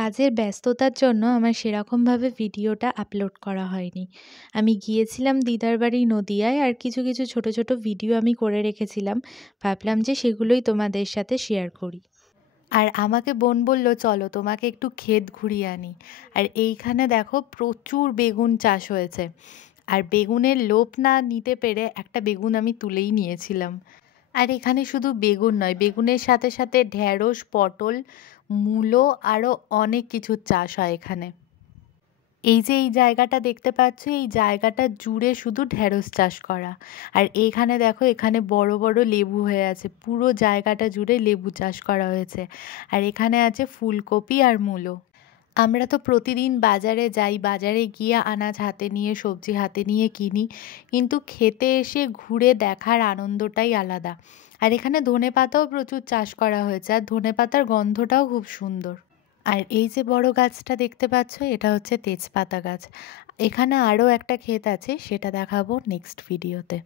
কাজের ব্যস্ততার জন্য আমার সেরকমভাবে ভিডিওটা আপলোড করা হয়নি। আমি গিয়েছিলাম দিদার বাড়ি নদিয়ায়, আর কিছু, কিছু ছোট, ছোট ভিডিও আমি করে রেখেছিলাম। ভাবলাম যে সেগুলোই তোমাদের সাথে শেয়ার করি। আর আমাকে বোন বলল, চলো তোমাকে একটু ক্ষেত ঘুরিয়ে আনি। আর এইখানে দেখো প্রচুর বেগুন চাষ হয়েছে। আর বেগুনের লোভ না নিতে পেরে একটা বেগুন আমি তুলেই নিয়েছিলাম। আর এখানে শুধু বেগুন নয়, বেগুনের সাথে সাথে ঢ্যাঁড়স, পটল, মূলো আরও অনেক কিছু চাষ হয় এখানে। এই যে এই জায়গাটা দেখতে পাচ্ছ, এই জায়গাটা জুড়ে শুধু ঢ্যাঁড়স চাষ করা। আর এইখানে দেখো, এখানে বড় বড় লেবু হয়ে আছে, পুরো জায়গাটা জুড়ে লেবু চাষ করা হয়েছে। আর এখানে আছে ফুলকপি আর মূলো। আমরা তো প্রতিদিন বাজারে যাই, বাজারে গিয়ে আনাজ হাতে নিয়ে, সবজি হাতে নিয়ে কিনি, কিন্তু খেতে এসে ঘুরে দেখার আনন্দটাই আলাদা। আর এখানে ধনেপাতাও প্রচুর চাষ করা হয়েছে, আর ধনেপাতার গন্ধটাও খুব সুন্দর। আর এই যে বড় গাছটা দেখতে পাচ্ছ, এটা হচ্ছে তেজপাতা গাছ। এখানে আরও একটা ক্ষেত আছে, সেটা দেখাবো নেক্সট ভিডিওতে।